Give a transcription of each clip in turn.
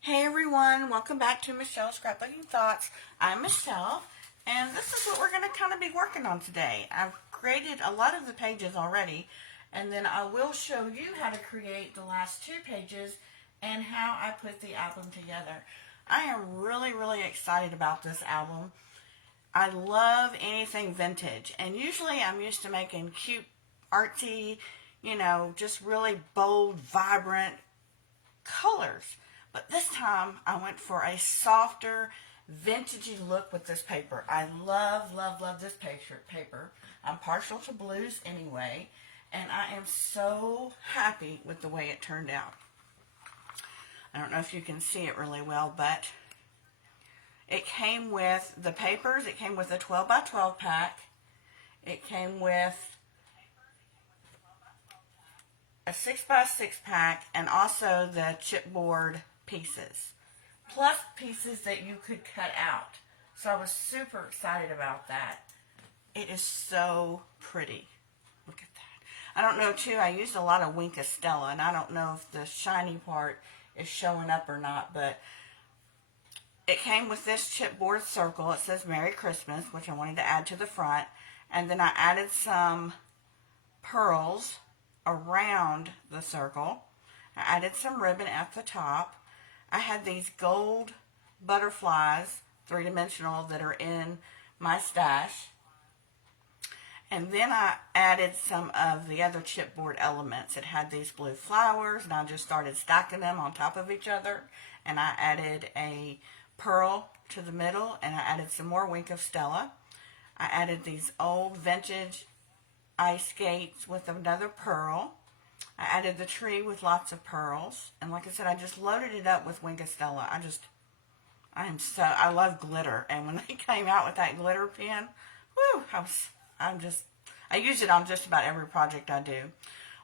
Hey everyone, welcome back to Michelle's Scrapbooking Thoughts. I'm Michelle, and this is what we're going to kind of be working on today. I've created a lot of the pages already, and then I will show you how to create the last two pages and how I put the album together. I am really excited about this album. I love anything vintage, and usually I'm used to making cute, artsy, just really bold, vibrant colors. But this time I went for a softer, vintagey look with this paper. I love this paper. I'm partial to blues anyway, and I am so happy with the way it turned out. I don't know if you can see it really well, but it came with the papers. It came with a 12 by 12 pack. It came with a 6 by 6 pack, and also the chipboard pieces, plus pieces that you could cut out. So I was super excited about that. It is so pretty. Look at that. I don't know too, I used a lot of Wink of Stella, and I don't know if the shiny part is showing up or not, but it came with this chipboard circle. It says Merry Christmas, which I wanted to add to the front, and then I added some pearls around the circle. I added some ribbon at the top. I had these gold butterflies, three-dimensional, that are in my stash. And then I added some of the other chipboard elements. It had these blue flowers, and I just started stacking them on top of each other. And I added a pearl to the middle, and I added some more Wink of Stella. I added these old vintage ice skates with another pearl. I added the tree with lots of pearls. And like I said, I just loaded it up with Wink of Stella. I love glitter. And when they came out with that glitter pen, whoo, I use it on just about every project I do.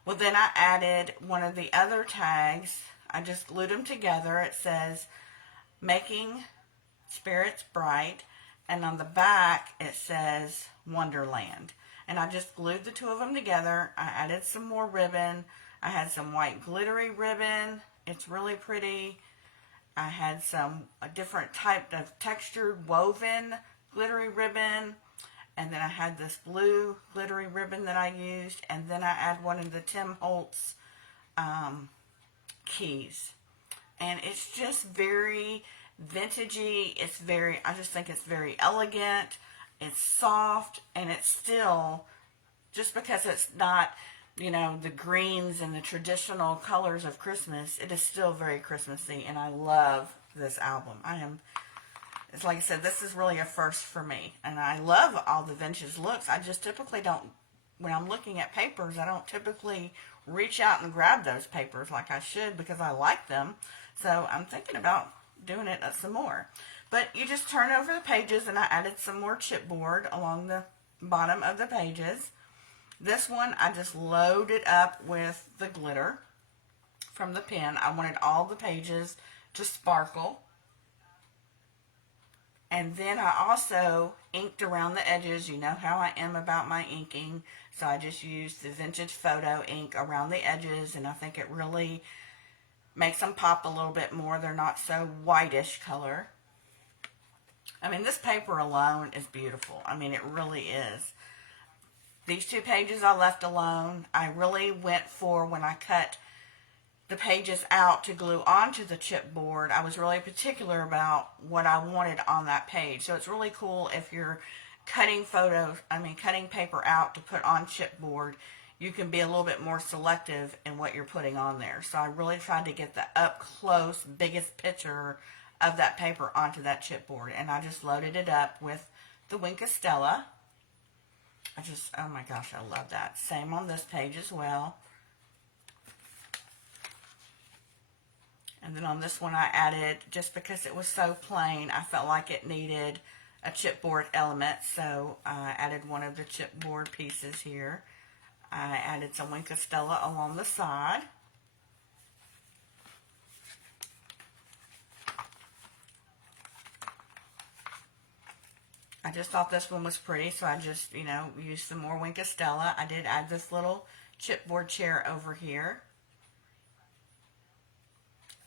Well, then I added one of the other tags. I just glued them together. It says, Making Spirits Bright. And on the back, it says, Wonderland. And I just glued the two of them together. I added some more ribbon. I had some white glittery ribbon. It's really pretty. I had a different type of textured woven glittery ribbon. And then I had this blue glittery ribbon that I used. And then I add one of the Tim Holtz keys. And it's just very vintagey. I just think it's very elegant. It's soft, and it's still, just because it's not, the greens and the traditional colors of Christmas, it is still very Christmassy, and I love this album. It's like I said, this is really a first for me, and I love all the vintage looks. I just typically don't, when I'm looking at papers, I don't typically reach out and grab those papers like I should because I like them. So I'm thinking about doing it some more. But you just turn over the pages, and I added some more chipboard along the bottom of the pages. This one, I just loaded up with the glitter from the pen. I wanted all the pages to sparkle. And then I also inked around the edges. You know how I am about my inking. So I just used the vintage photo ink around the edges, and I think it really makes them pop a little bit more. They're not so whitish color. I mean, this paper alone is beautiful. I mean, it really is. These two pages I left alone. I really went for, when I cut the pages out to glue onto the chipboard, I was really particular about what I wanted on that page. So it's really cool if you're cutting paper out to put on chipboard. You can be a little bit more selective in what you're putting on there. So I really tried to get the up close, biggest picture of that paper onto that chipboard, and I just loaded it up with the Wink of Stella. Oh my gosh, I love that. Same on this page as well. And then on this one I added, just because it was so plain, I felt like it needed a chipboard element, so I added one of the chipboard pieces here. I added some Wink of Stella along the side. I just thought this one was pretty, so I just, used some more Wink of Stella. I did add this little chipboard chair over here.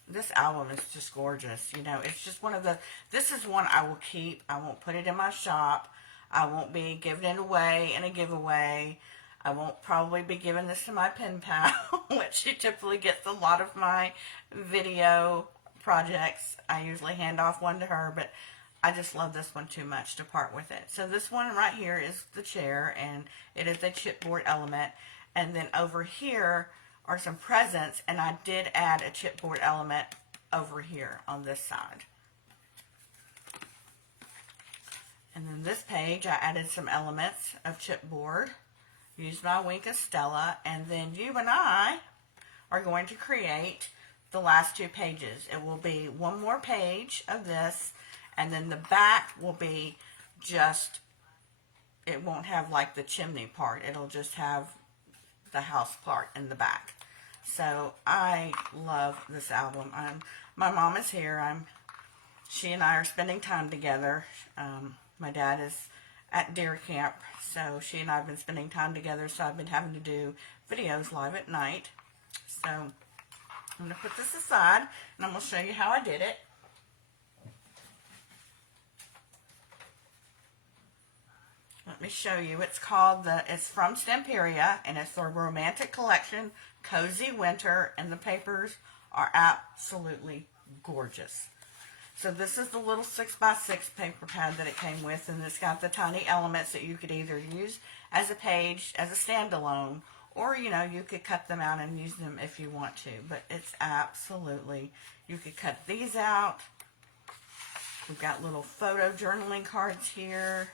this album is just gorgeous. You know, it's just one of the, this is one I will keep. I won't put it in my shop. I won't be giving it away in a giveaway. I won't probably be giving this to my pen pal, which she typically gets a lot of my video projects. I usually hand off one to her, but I just love this one too much to part with it. So this one right here is the chair, and it is a chipboard element. And then over here are some presents, and I did add a chipboard element over here on this side. And then this page, I added some elements of chipboard. Used my Wink of Stella, and then you and I are going to create the last 2 pages. It will be one more page of this, and then the back will be just, it won't have like the chimney part. It'll just have the house part in the back. So I love this album. My mom is here. She and I are spending time together. My dad is at deer camp, so she and I have been spending time together, so I've been having to do videos live at night. So I'm going to put this aside, and I'm going to show you how I did it. Let me show you. It's from Stamperia, and it's the Romantic Collection, Cozy Winter, and the papers are absolutely gorgeous. So this is the little 6x6 paper pad that it came with, and it's got the tiny elements that you could either use as a page, as a standalone, or, you know, you could cut them out and use them if you want to. But it's absolutely, you could cut these out. We've got little photo journaling cards here.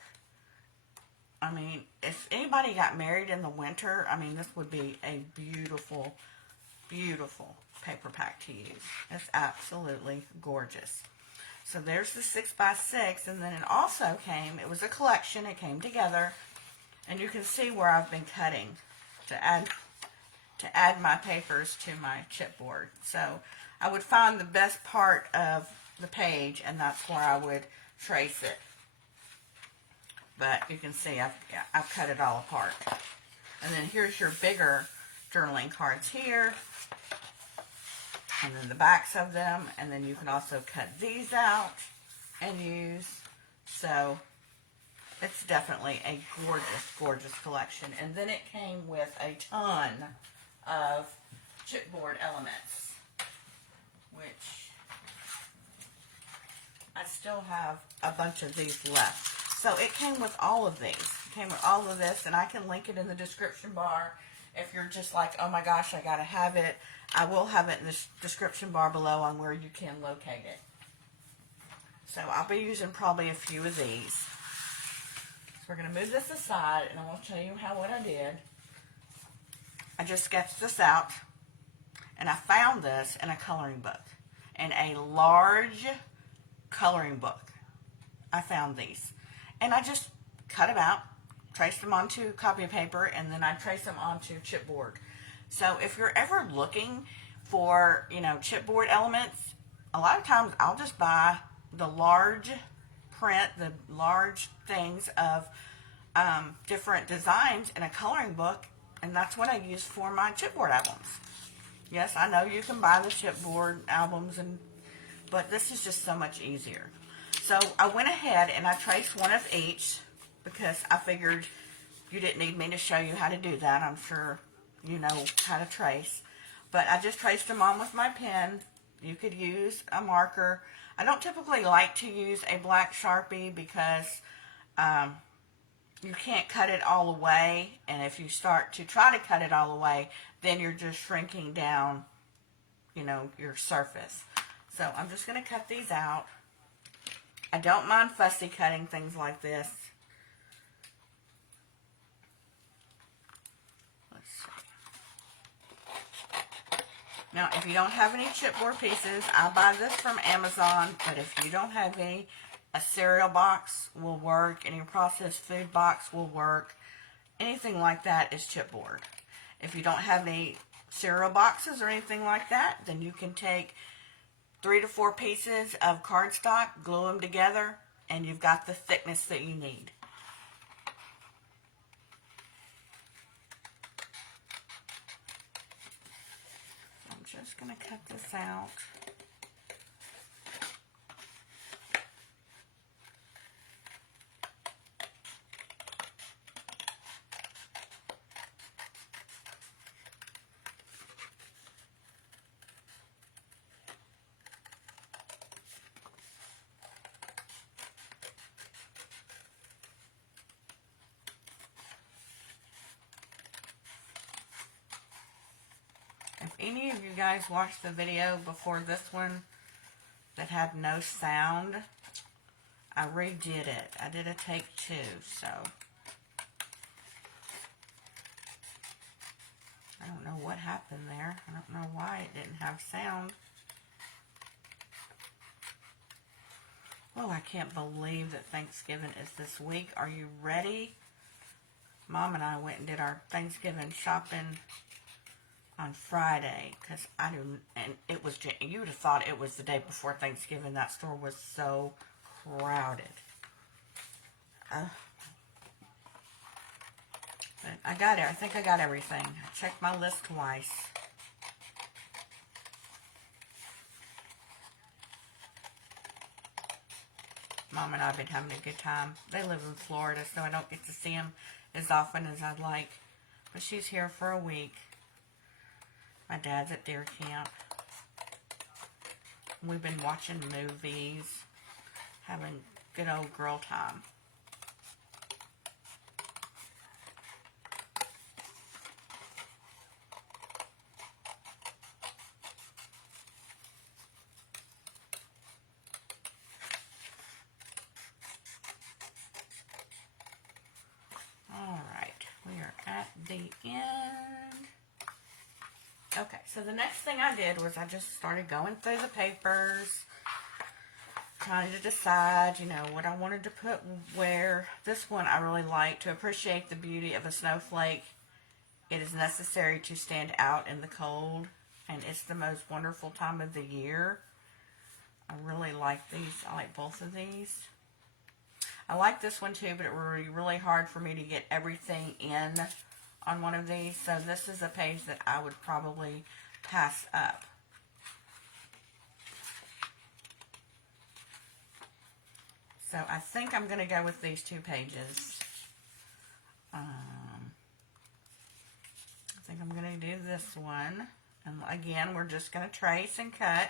I mean, if anybody got married in the winter, I mean, this would be a beautiful, beautiful paper pack to use. It's absolutely gorgeous. So there's the 6x6, and then it also came, it was a collection, it came together, and you can see where I've been cutting to add my papers to my chipboard. So I would find the best part of the page, and that's where I would trace it. But you can see I've cut it all apart. And then here's your bigger journaling cards here. And then the backs of them, and then you can also cut these out and use. So it's definitely a gorgeous, gorgeous collection. And then it came with a ton of chipboard elements, which I still have a bunch of these left. So it came with all of these. It came with all of this, and I can link it in the description bar. If you're just like, oh my gosh, I gotta have it, I will have it in the description bar below on where you can locate it. So I'll be using probably a few of these. So we're gonna move this aside, and I will show you what I did. I just sketched this out, and I found this in a coloring book, in a large coloring book. I found these, and I just cut them out, traced them onto copy paper, and then I traced them onto chipboard. So if you're ever looking for, you know, chipboard elements, a lot of times I'll just buy the large print, the large things of different designs in a coloring book, and that's what I use for my chipboard albums. Yes, I know you can buy the chipboard albums, but this is just so much easier. So I went ahead and I traced one of each, because I figured you didn't need me to show you how to do that. I'm sure you know how to trace. But I just traced them on with my pen. You could use a marker. I don't typically like to use a black Sharpie because you can't cut it all away. And if you start to try to cut it all away, then you're just shrinking down, you know, your surface. So I'm just going to cut these out. I don't mind fussy cutting things like this. Now, if you don't have any chipboard pieces, I buy this from Amazon, but if you don't have any, a cereal box will work, any processed food box will work. Anything like that is chipboard. If you don't have any cereal boxes or anything like that, then you can take 3 to 4 pieces of cardstock, glue them together, and you've got the thickness that you need. Just going to cut this out. any of you guys watched the video before this one that had no sound? I redid it. I did a take 2, so I don't know what happened there. I don't know why it didn't have sound. Oh, I can't believe that Thanksgiving is this week. Are you ready? Mom and I went and did our Thanksgiving shopping on Friday because I didn't, and it was, you would have thought it was the day before Thanksgiving. That store was so crowded. But I got it. I think I got everything. I checked my list twice. Mom and I have been having a good time. They live in Florida, so I don't get to see them as often as I'd like. But she's here for a week. My dad's at deer camp. We've been watching movies, having good old girl time. The end. Okay, so the next thing I did was I just started going through the papers, trying to decide, you know, what I wanted to put where. This one I really like. To appreciate the beauty of a snowflake, it is necessary to stand out in the cold, and it's the most wonderful time of the year. I really like these. I like both of these. I like this one too, but it would be really hard for me to get everything in on one of these, so this is a page that I would probably pass up. So I think I'm going to go with these 2 pages. I think I'm going to do this one, and again we're just going to trace and cut.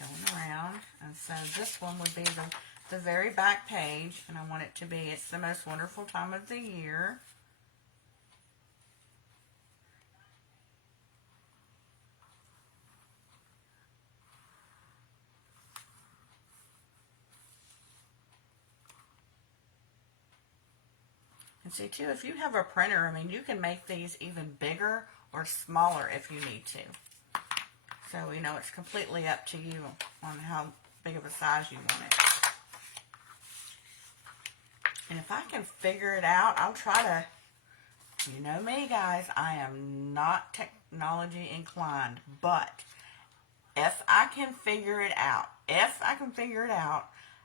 Going around, and so this one would be the very back page, and I want it to be, it's the most wonderful time of the year. And see too, if you have a printer, I mean, you can make these even bigger or smaller if you need to. So, you know, it's completely up to you on how big of a size you want it. And if I can figure it out, I'll try to, you know me guys, I am not technology inclined, but if I can figure it out,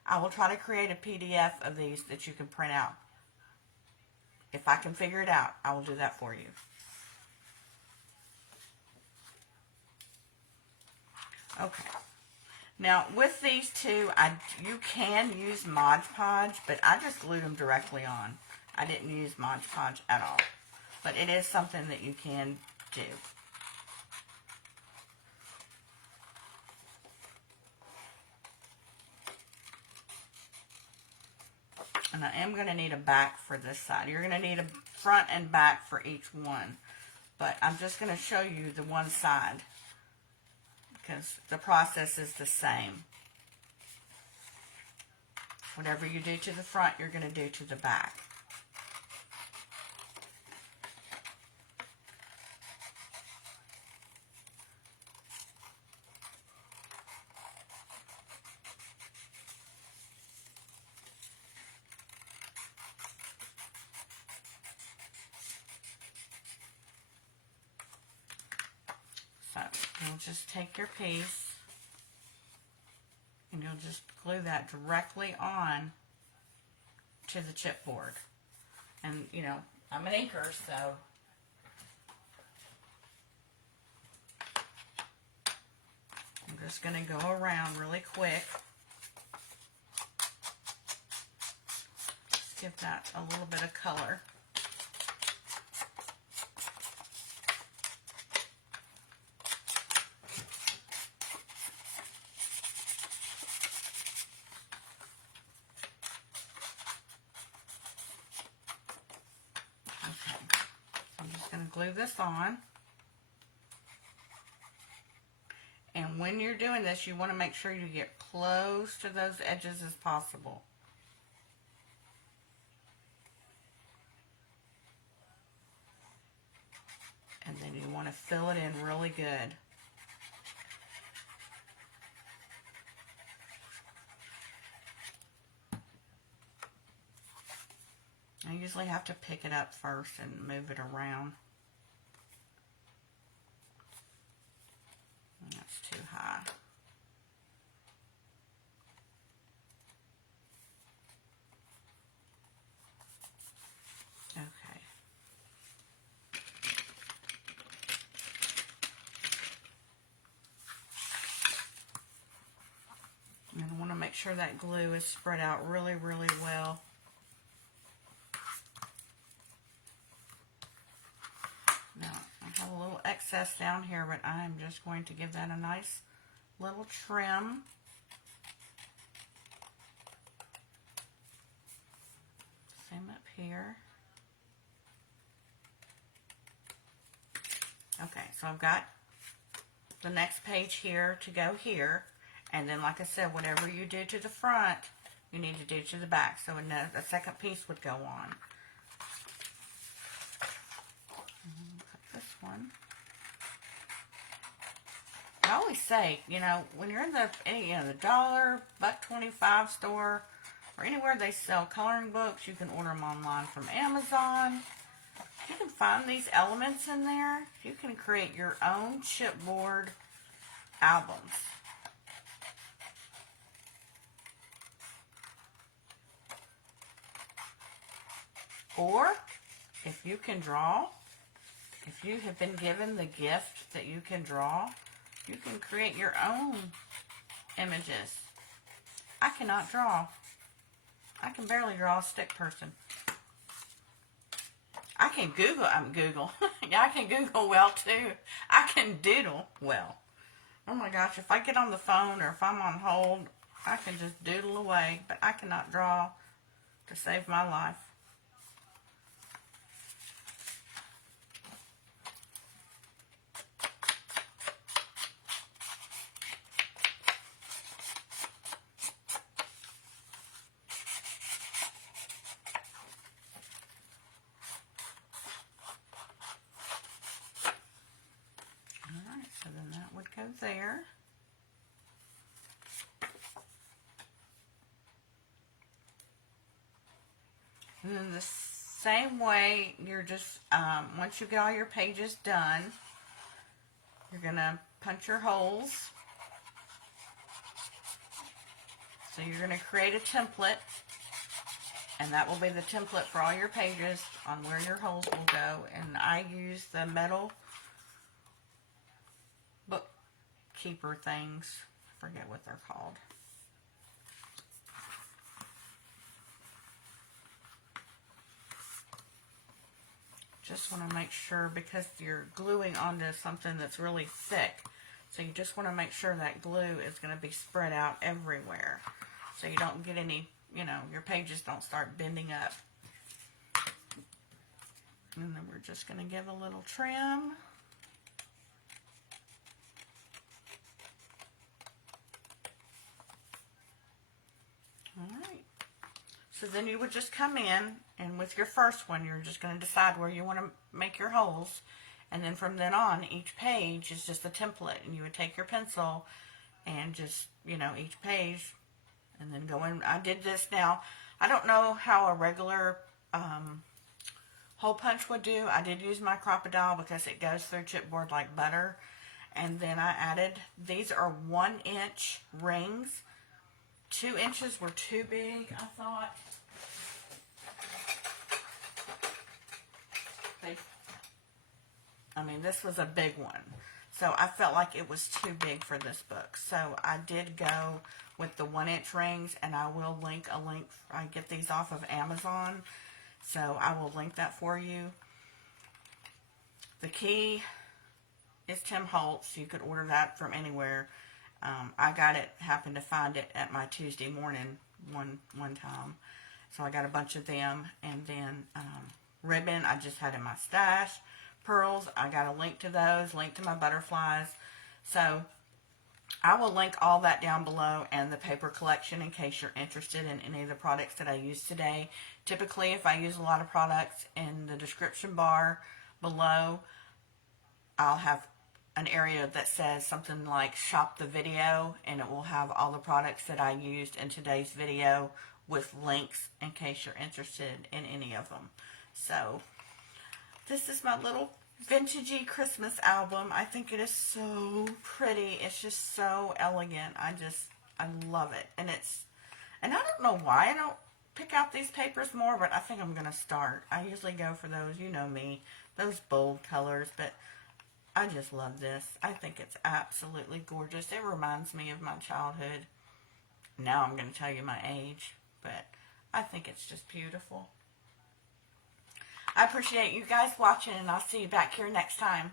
I will try to create a PDF of these that you can print out. If I can figure it out, I will do that for you. Okay. Now, with these 2, you can use Mod Podge, but I just glued them directly on. I didn't use Mod Podge at all. But it is something that you can do. And I am going to need a back for this side. You're going to need a front and back for each one. But I'm just going to show you the one side, because the process is the same. Whatever you do to the front, you're going to do to the back. So you'll just take your piece and you'll just glue that directly on to the chipboard. And you know, I'm an inker, so I'm just going to go around really quick. Just give that a little bit of color. this on. And when you're doing this, you want to make sure you get close to those edges as possible. And then you want to fill it in really good. I usually have to pick it up first and move it around. That's too high. Okay. And I want to make sure that glue is spread out really, really well. Now, I have a little excess down here, but I'm just going to give that a nice little trim. Same up here. Okay, so I've got the next page here to go here. And then, like I said, whatever you do to the front, you need to do to the back. So a second piece would go on. Cut this one. I always say, you know, when you're in the dollar, $1.25 store, or anywhere they sell coloring books, you can order them online from Amazon. You can find these elements in there. You can create your own chipboard albums. Or, if you can draw, if you have been given the gift that you can draw, you can create your own images. I cannot draw. I can barely draw a stick person. I can Google. Yeah, I can Google well too. I can doodle well. Oh my gosh, if I get on the phone or if I'm on hold, I can just doodle away, but I cannot draw to save my life. So then that would go there. And then the same way, you're just, once you get all your pages done, you're going to punch your holes. So you're going to create a template, and that will be the template for all your pages on where your holes will go. And I use the metal bookkeeper things. I forget what they're called. Just want to make sure, because you're gluing onto something that's really thick, so you just want to make sure that glue is going to be spread out everywhere, so you don't get any, your pages don't start bending up. And then we're just going to give a little trim. Alright, so then you would just come in, and with your first one, you're just going to decide where you want to make your holes, and then from then on, each page is just a template, and you would take your pencil and just, each page, and then go in. I did this now. I don't know how a regular hole punch would do. I did use my Crop-a-Dile because it goes through chipboard like butter, and then I added, these are 1-inch rings. 2 inches were too big, I thought. This was a big one. So I felt like it was too big for this book. So I did go with the 1-inch rings, and I will link a link. I get these off of Amazon, so I will link that for you. The key is Tim Holtz. You could order that from anywhere. I happened to find it at my Tuesday morning one time. So I got a bunch of them. And then ribbon I just had in my stash. pearls. I got a link to those, link to my butterflies. So I will link all that down below, and the paper collection in case you're interested in any of the products that I use today. Typically, if I use a lot of products, in the description bar below, I'll have an area that says something like shop the video, and it will have all the products that I used in today's video with links in case you're interested in any of them. So this is my little vintagey Christmas album. I think it is so pretty. It's just so elegant. I love it. And I don't know why I don't pick out these papers more, but I think I'm going to start. I usually go for those, you know me, those bold colors, but I just love this. I think it's absolutely gorgeous. It reminds me of my childhood. Now I'm going to tell you my age, but I think it's just beautiful. I appreciate you guys watching, and I'll see you back here next time.